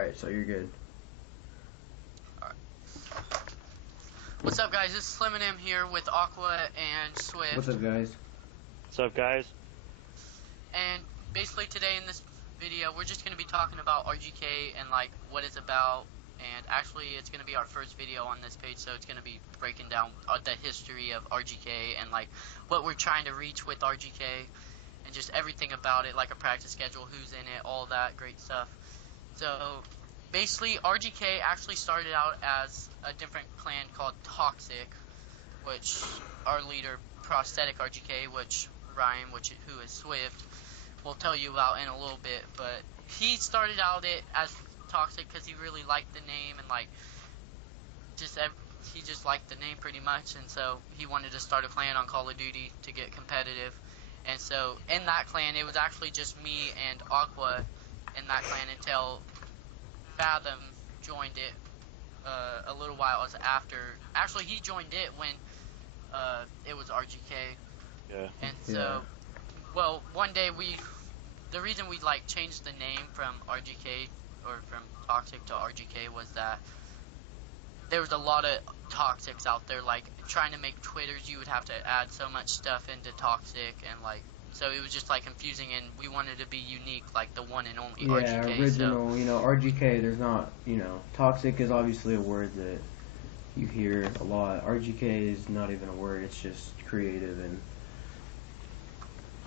Alright, so you're good. Alright. What's up, guys? It's Slim and M here with Aqua and Swift. What's up, guys? What's up, guys? And basically today in this video, we're just going to be talking about RGK and like what it's about. And actually, it's going to be our first video on this page, so it's going to be breaking down the history of RGK and like what we're trying to reach with RGK and just everything about it, like a practice schedule, who's in it, all that great stuff. So basically, RGK actually started out as a different clan called Toxic, which our leader, Prosthetic RGK, which Ryan, who is Swift, will tell you about in a little bit. But he started out it as Toxic because he really liked the name and like he just liked the name pretty much, and so he wanted to start a clan on Call of Duty to get competitive. And so in that clan, it was actually just me and Aqua in that clan until Fathom joined it a little while after. Actually, he joined it when it was RGK. Yeah. And so, well, one day the reason we like changed the name from RGK or from Toxic to RGK was that there was a lot of Toxics out there. Like trying to make Twitters, you would have to add so much stuff into Toxic, and like so it was just like confusing. And we wanted to be unique, like the one and only RGK. Yeah, original. So, you know, RGK. There's not. You know, Toxic is obviously a word that you hear a lot. RGK is not even a word. It's just creative and.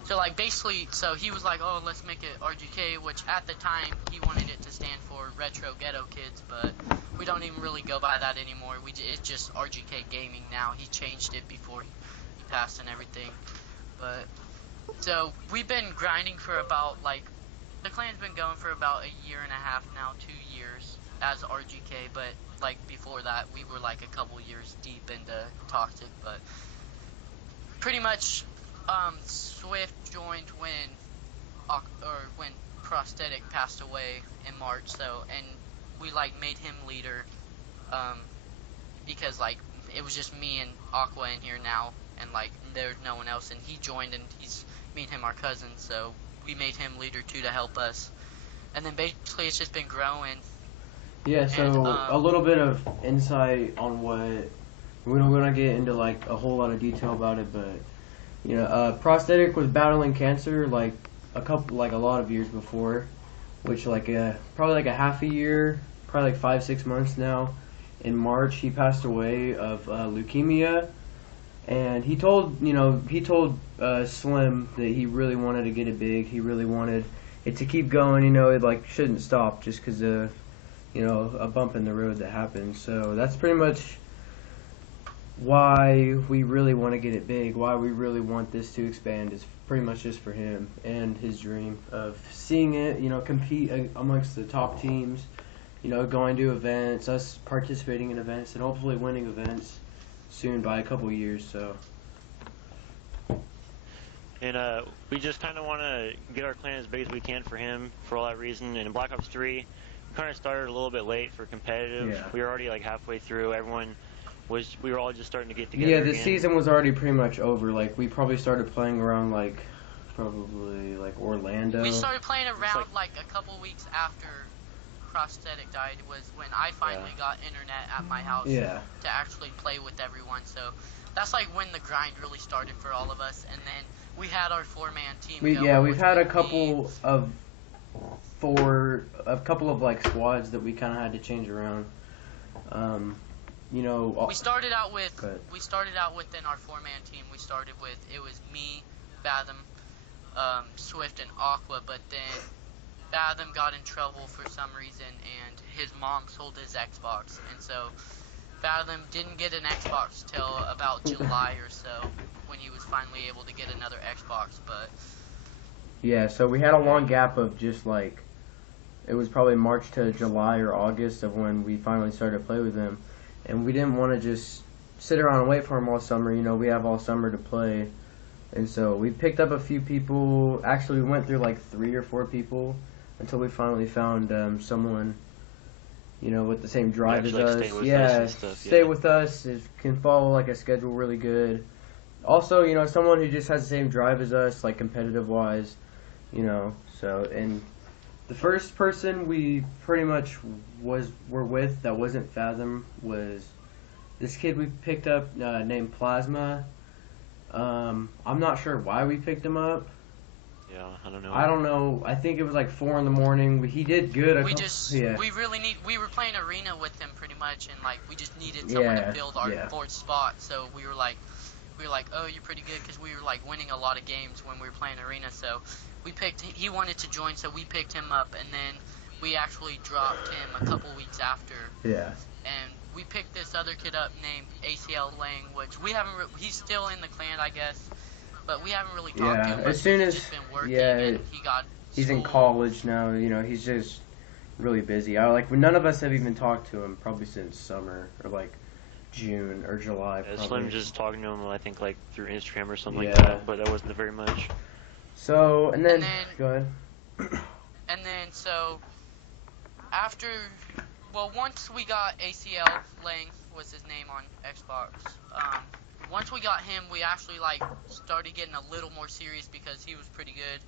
So like basically, so he was like, oh, let's make it RGK, which at the time he wanted it to stand for Retro Ghetto Kids, but we don't even really go by that anymore. It's just RGK Gaming now. He changed it before he passed and everything. But so we've been grinding for about like the clan's been going for about a year and a half now, 2 years as RGK, but like before that we were like a couple years deep into Toxic, but pretty much. Swift joined when Prosthetic passed away in March, so, and we like made him leader, because like it was just me and Aqua in here now, and like there's no one else, and he joined, and me and him are cousins, so we made him leader too to help us, and then basically it's just been growing. Yeah, so a little bit of insight on what we're not gonna get into like a whole lot of detail about it, but. You know, Prosthetic was battling cancer like a lot of years before, which probably like a half a year, probably like 5-6 months now. In March, he passed away of leukemia, and he told Slim that he really wanted to get it big. He really wanted it to keep going. You know, it like shouldn't stop just because of a bump in the road that happened. So that's pretty much why we really want to get it big, why we really want this to expand is pretty much just for him and his dream of seeing it, compete amongst the top teams, going to events, us participating in events, and hopefully winning events soon by a couple years. So. And we just kind of want to get our clan as big as we can for him, for all that reason. And in Black Ops 3, we kind of started a little bit late for competitive. Yeah. We were already like halfway through. We were all just starting to get together. Yeah, the season was already pretty much over. Like we probably started playing around probably Orlando. We started playing around like a couple weeks after Prosthetic died was when I finally got internet at my house to actually play with everyone. So that's like when the grind really started for all of us. And then we had our 4-man team. We've had a couple of like squads that we kind of had to change around. We started out with in our 4-man team. It was me, Fathom, Swift, and Aqua. But then Fathom got in trouble for some reason, and his mom sold his Xbox, and so Fathom didn't get an Xbox till about July or so when he was finally able to get another Xbox. But yeah, so we had a long gap of just like it was probably March to July or August of when we finally started to play with him. And we didn't want to just sit around and wait for him all summer. We have all summer to play. And so we picked up a few people. Actually, we went through like 3 or 4 people until we finally found someone, with the same drive as us. Stay with us. Can follow like a schedule really good. Also, someone who just has the same drive as us, like competitive-wise. So, and The first person we pretty much were with that wasn't Fathom was this kid we picked up named Plasma. I'm not sure why we picked him up. Yeah, I don't know. I don't know. I think it was like 4 in the morning. He did good. We were playing arena with him pretty much, and like we just needed someone to fill our fourth spot. So we were like, oh, you're pretty good, because we were like winning a lot of games when we were playing arena. So he wanted to join, so we picked him up, and then we actually dropped him a couple weeks after. Yeah. And we picked this other kid up named ACL Lang, which we haven't. He's still in the clan, I guess, but we haven't really talked to him. As soon as he's just been working, and he's in college now. You know, he's just really busy. None of us have even talked to him probably since summer or like June or July. Yeah, Slim just talking to him, I think, like through Instagram or something like that, but that wasn't very much. So and then go ahead. So after. Well, once we got ACL, Lang was his name on Xbox. Once we got him, we actually like started getting a little more serious because he was pretty good,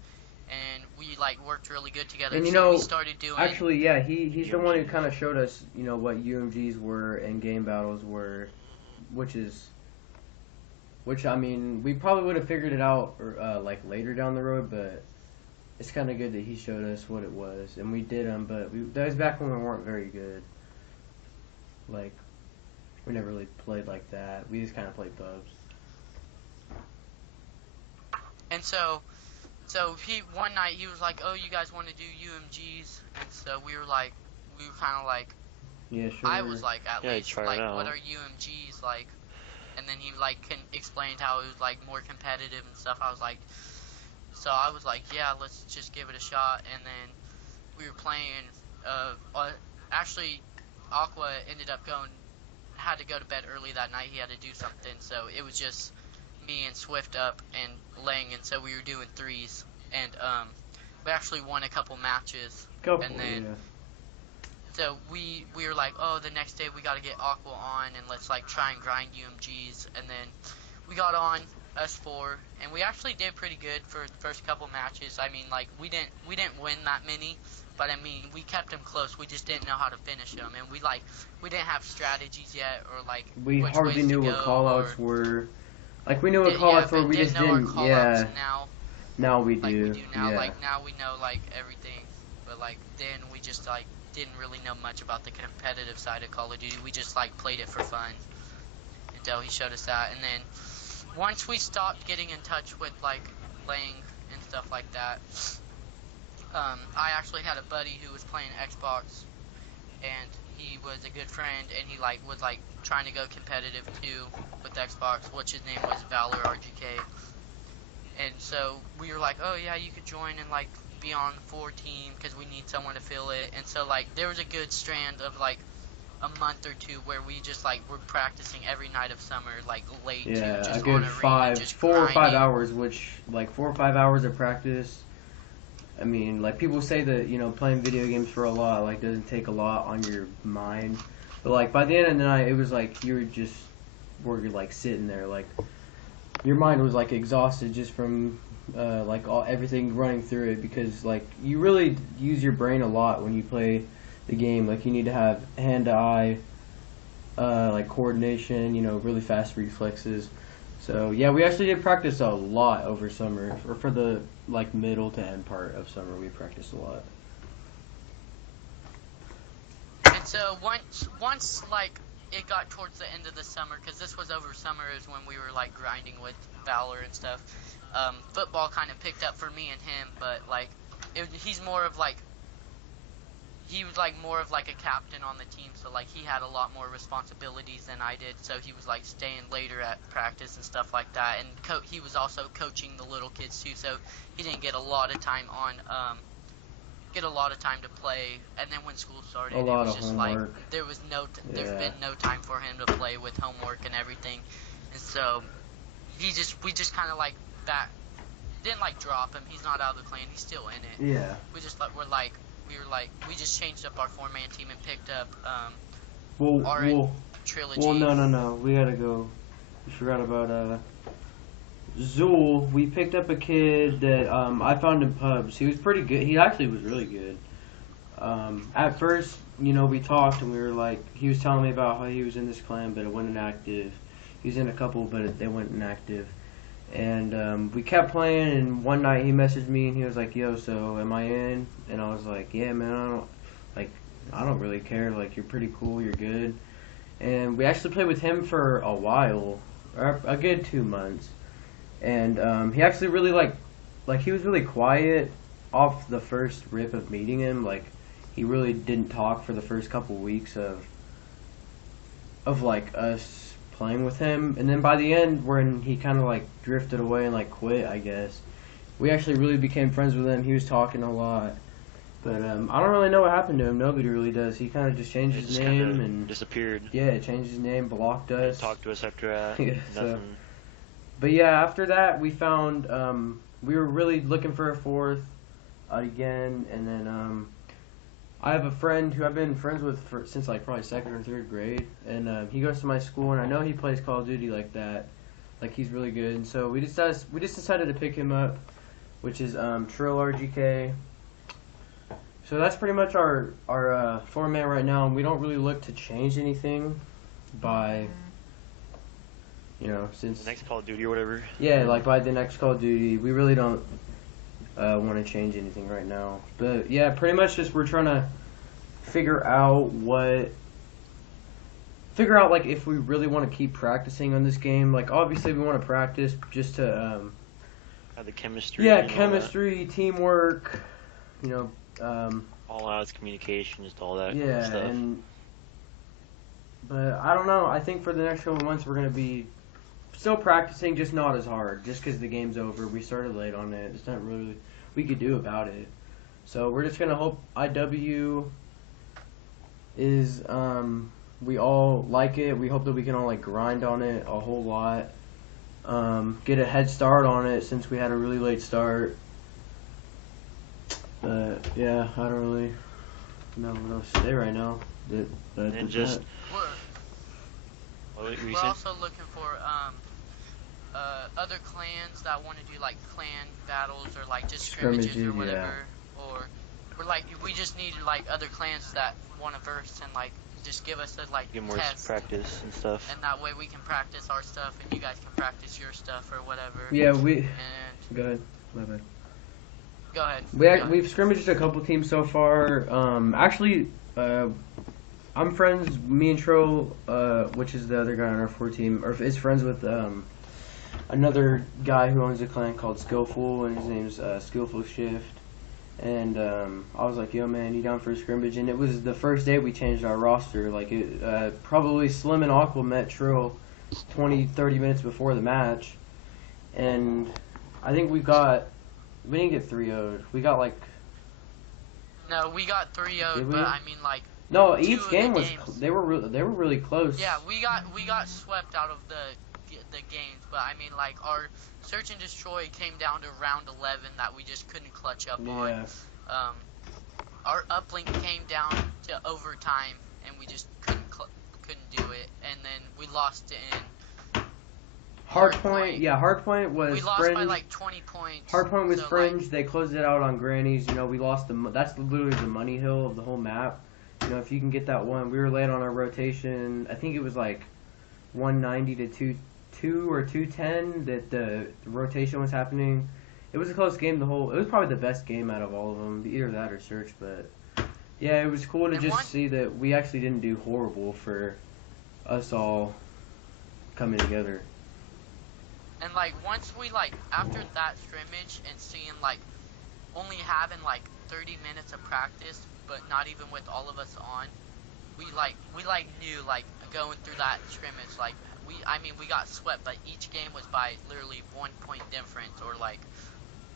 and we like worked really good together. And we started doing. Actually, he's the one who kind of showed us, what UMGs were and game battles were, which I mean, we probably would have figured it out like later down the road, but. It's kind of good that he showed us what it was, and we did them, but that was back when we weren't very good. Like, we never really played like that. We just kind of played pubs. And so one night he was like, "Oh, you guys want to do UMGs?" And so we were kind of like, yeah, sure. I was like, at least, like, what are UMGs like? And then he like explained how it was like more competitive and stuff. So I was like, yeah, let's just give it a shot. And then we were playing. Actually, Aqua had to go to bed early that night. He had to do something. So it was just me and Swift up and Lang. And so we were doing threes. And we actually won a couple matches. So we were like, oh, the next day we got to get Aqua on and let's like try and grind UMGs. And then we got on. Us 4, and we actually did pretty good for the first couple matches. I mean, like we didn't win that many, but I mean we kept them close. We just didn't know how to finish them, and we didn't have strategies yet, or like we hardly knew what callouts were. Like we knew what callouts were, we just didn't. Yeah. Now we do. Like we do now. Yeah. Like now we know like everything, but like then we just like didn't really know much about the competitive side of Call of Duty. We just like played it for fun until he showed us that, and then. Once we stopped getting in touch with like Lang and stuff like that, I actually had a buddy who was playing Xbox, and he was a good friend, and he like was like trying to go competitive too with Xbox, which his name was Valor RGK. And so we were like, oh yeah, you could join and like be on 4 team because we need someone to fill it. And so like there was a good strand of like a month or 2 where we just like were practicing every night of summer, like late. Yeah, just a good on 4 or 5 hours, which like 4 or 5 hours of practice. I mean, like people say that playing video games for a lot like doesn't take a lot on your mind, but like by the end of the night, it was like you were like sitting there, like your mind was like exhausted just from like everything running through it, because like you really use your brain a lot when you play the game. Like you need to have hand-to-eye like coordination, really fast reflexes. So yeah, we actually did practice a lot over summer, or for the like middle to end part of summer, we practiced a lot. And so once like it got towards the end of the summer, because this was over summer, is when we were like grinding with Valor and stuff. Football kind of picked up for me and him, but like he's more of like. He was like more of like a captain on the team, so like he had a lot more responsibilities than I did. So he was like staying later at practice and stuff like that, and he was also coaching the little kids too. So he didn't get a lot of time to play. And then when school started, it was just like there's been no time for him to play with homework and everything. And so we just kind of like didn't like drop him. He's not out of the clan. He's still in it. Yeah. We just changed up our 4-man team and picked up Trilogy. Well, no. We gotta go. We forgot about Zool. We picked up a kid that I found in pubs. He was pretty good. He actually was really good. At first, you know, we talked and we were like, he was telling me about how he was in this clan, but it wasn't active. He was in a couple, but they weren't active. And we kept playing, and one night he messaged me and he was like, "Yo, so am I in?" And I was like, "Yeah, man, I don't really care. Like, you're pretty cool, you're good." And we actually played with him for a while, or a good 2 months. And he actually really like he was really quiet off the first rip of meeting him. Like, he really didn't talk for the first couple weeks of like us playing with him, and then by the end, when he kind of like drifted away and like quit, I guess, we actually really became friends with him. He was talking a lot, but I don't really know what happened to him. Nobody really does. He kind of just changed his name and disappeared. Yeah, changed his name, blocked us. Talked to us after that. Yeah, Nothing. so. But yeah, after that, we found we were really looking for a fourth again, and then I have a friend who I've been friends with since like probably 2nd or 3rd grade, and he goes to my school, and I know he plays Call of Duty like that, like he's really good. And so we just decided to pick him up, which is Trill RGK. So that's pretty much our format right now, and we don't really look to change anything by, you know, since the next Call of Duty or whatever. Yeah, like by the next Call of Duty, we really don't want to change anything right now. But yeah, pretty much just we're trying to figure out like if we really want to keep practicing on this game. Like, obviously we want to practice just to have the chemistry. Yeah, chemistry, teamwork, you know. All out communication, just all that yeah, stuff. But I don't know. I think for the next couple of months we're gonna be still practicing, just not as hard. Just because the game's over, we started late on it. There's not really we could do about it. So we're just gonna hope IW is we all like it. We hope that we can all like grind on it a whole lot. Get a head start on it since we had a really late start. But yeah, I don't really know what else to say right now. And just we're also looking for other clans that want to do like clan battles or like just scrimmages or whatever. Yeah. Or we're like, we just need like other clans that want to verse and like just give us a like get more test, practice and stuff. And that way we can practice our stuff and you guys can practice your stuff or whatever. Yeah, and go ahead. My bad. Go ahead. We've scrimmaged a couple teams so far. Actually, I'm friends. Me and Tro, which is the other guy on our 4 team, is friends with another guy who owns a clan called Skillful, and his name's Skillful Shift. And I was like, "Yo, man, you down for a scrimmage?" And it was the first day we changed our roster. Like, it probably Slim and Aqua met Trill 20-30 minutes before the match, and I think we didn't get 3-0'd. We got like... No, we got 3-0'd, but I mean like... No, each game was... They were really close. Yeah, we got swept out of the games, but I mean like our Search and Destroy came down to round 11 that we just couldn't clutch up on. Our uplink came down to overtime, and we just couldn't do it, and then we lost in... Hardpoint, yeah, Hardpoint was we lost Fringe. By like 20 points. Hardpoint was so Fringe. Like, they closed it out on Grannies. You know, we lost that's literally the money hill of the whole map. You know, if you can get that one, we were late on our rotation. I think it was like 190 to 2 or 210 that the rotation was happening. It was a close game. It was probably the best game out of all of them, either that or Search. But yeah, it was cool to just see that we actually didn't do horrible for us all coming together. And like once we like after that scrimmage and seeing like only having like 30 minutes of practice, but not even with all of us on, we knew like going through that scrimmage like we got swept, but each game was by literally 1 point difference or like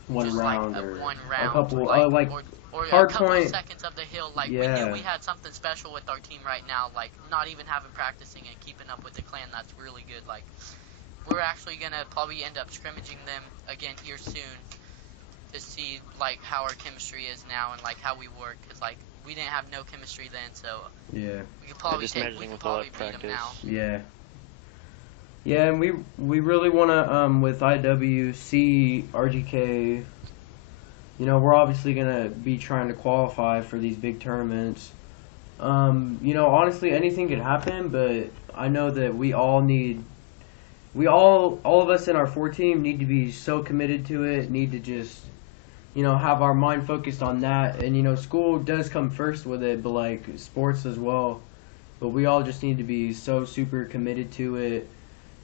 one just round like or one round a couple or hard a couple point. Seconds of the hill. Like yeah. We knew we had something special with our team right now, like not even having practicing and keeping up with the clan. That's really good. Like we're actually gonna probably end up scrimmaging them again here soon to see like how our chemistry is now and like how we work, because like we didn't have no chemistry then, so yeah, we could probably beat them now. Yeah, and we really want to with IW see RGK you know, we're obviously gonna be trying to qualify for these big tournaments. You know, honestly, anything could happen, but I know that all of us in our 4 team need to be so committed to it, need to just, you know, have our mind focused on that. And, you know, school does come first with it, but, like, sports as well. But we all just need to be so super committed to it,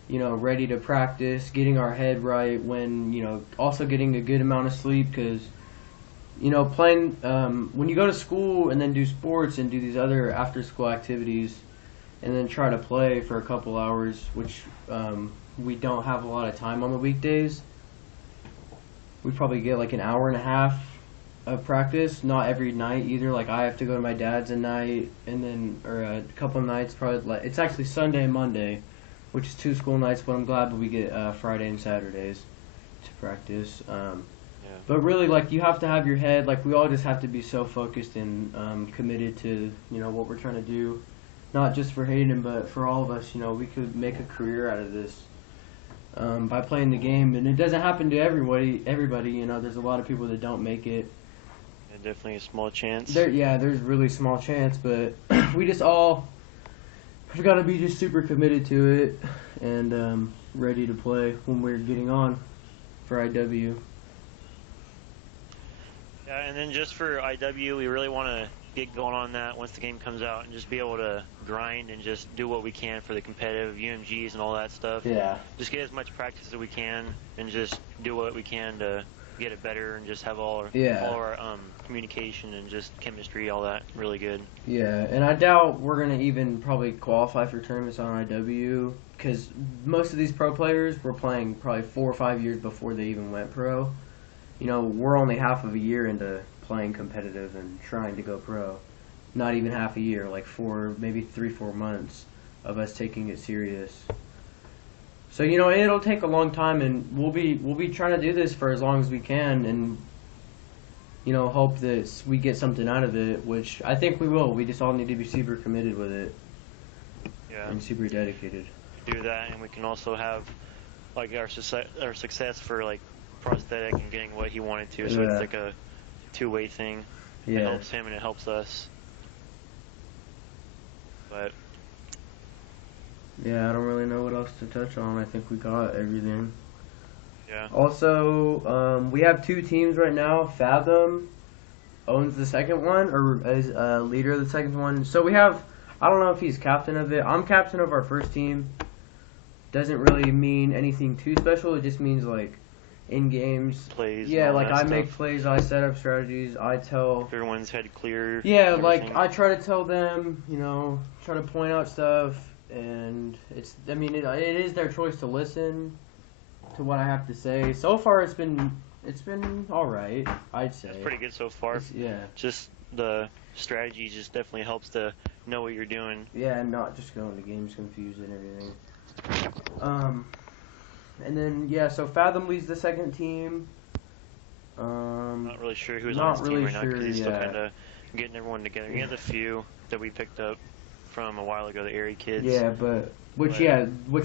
you know, ready to practice, getting our head right when, you know, also getting a good amount of sleep because, you know, playing, when you go to school and then do sports and do these other after school activities and then try to play for a couple hours, which we don't have a lot of time on the weekdays, we probably get like an hour and a half of practice, not every night either. Like I have to go to my dad's a night and then, or a couple of nights, probably, like, it's actually Sunday and Monday, which is 2 school nights, but I'm glad that we get Friday and Saturdays to practice. But really, like, you have to have your head, like, we all just have to be so focused and committed to, you know, what we're trying to do. Not just for Hayden, but for all of us, you know, we could make a career out of this by playing the game. And it doesn't happen to everybody, you know, there's a lot of people that don't make it. Yeah, definitely a small chance. There's really small chance, but we just all have got to be just super committed to it and ready to play when we're getting on for IW. Yeah, and then just for IW, we really want to get going on that once the game comes out and just be able to grind and just do what we can for the competitive UMGs and all that stuff. Yeah. Just get as much practice as we can and just do what we can to get it better and just have all our communication and just chemistry, all that really good. Yeah, and I doubt we're going to even probably qualify for tournaments on IW because most of these pro players were playing probably 4 or 5 years before they even went pro. You know, we're only half of a year into playing competitive and trying to go pro. Not even half a year, like 3-4 months of us taking it serious. So, you know, it'll take a long time, and we'll be trying to do this for as long as we can, and, you know, hope that we get something out of it, which I think we will. We just all need to be super committed with it. Yeah. And super dedicated. Do that, and we can also have like our success for like prosthetic and getting what he wanted to. So it's like a two-way thing. Yeah. It helps him and it helps us. But yeah, I don't really know what else to touch on. I think we got everything. Yeah. Also, we have 2 teams right now. Fathom owns the second one, or is leader of the second one. So we have, I don't know if he's captain of it. I'm captain of our first team. Doesn't really mean anything too special. It just means, like, in games. Plays. Yeah, like I stuff. make plays, I set up strategies, I tell. Everyone's head clear. Yeah, everything. like I try to tell them, you know, try to point out stuff, and I mean, it is their choice to listen to what I have to say. So far, it's been all right, I'd say. It's pretty good so far. Yeah. Just the strategy just definitely helps to know what you're doing. Yeah, and not just going to games confused and everything. And then so Fathom leads the second team. Not really sure who's not on his team really right now because he's still yeah. kind of getting everyone together. He has a few that we picked up from a while ago, the Airy kids. Yeah, which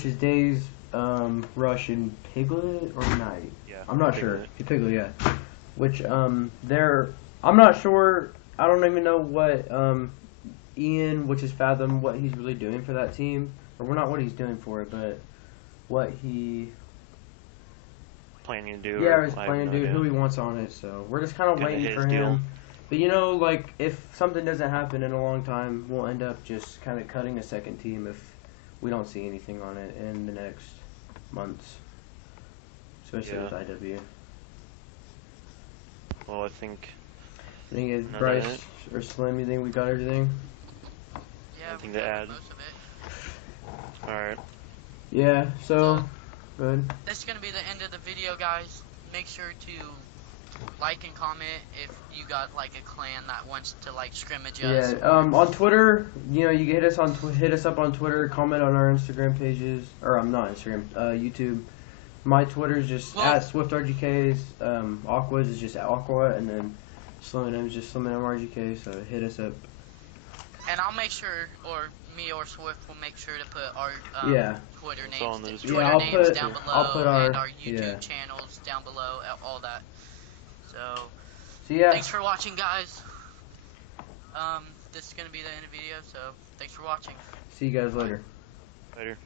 is Days, Rush, and Piglet or Knight. Yeah, I'm not sure. Piglet, yeah. Which I'm not sure. I don't even know what Ian, which is Fathom, what he's really doing for that team, or well, not what he's doing for it, but what he planning to do. Yeah, he's planning to do, who he wants on it. So we're just kind of waiting for him. Deal. But you know, like if something doesn't happen in a long time, we'll end up just kind of cutting a second team if we don't see anything on it in the next months, especially with IW. Well, I think Bryce or Slim, you think we got everything? Yeah, nothing to add. Most of it. All right. Yeah. So good. This is gonna be the end of the video, guys. Make sure to like and comment if you got like a clan that wants to like scrimmage us. Yeah. On Twitter, you know, you can hit us up on Twitter. Comment on our Instagram pages, or not Instagram, YouTube. My Twitter is just at SwiftRGKs. Aqua's is just Aqua, and then Slim and M is just Slim and M RGK. So hit us up. And I'll make sure, or me or Swift will make sure to put our Twitter names, I'll put our and our YouTube channels down below, all that. So See ya. Thanks for watching, guys. This is gonna be the end of the video, so thanks for watching. See you guys later. Later.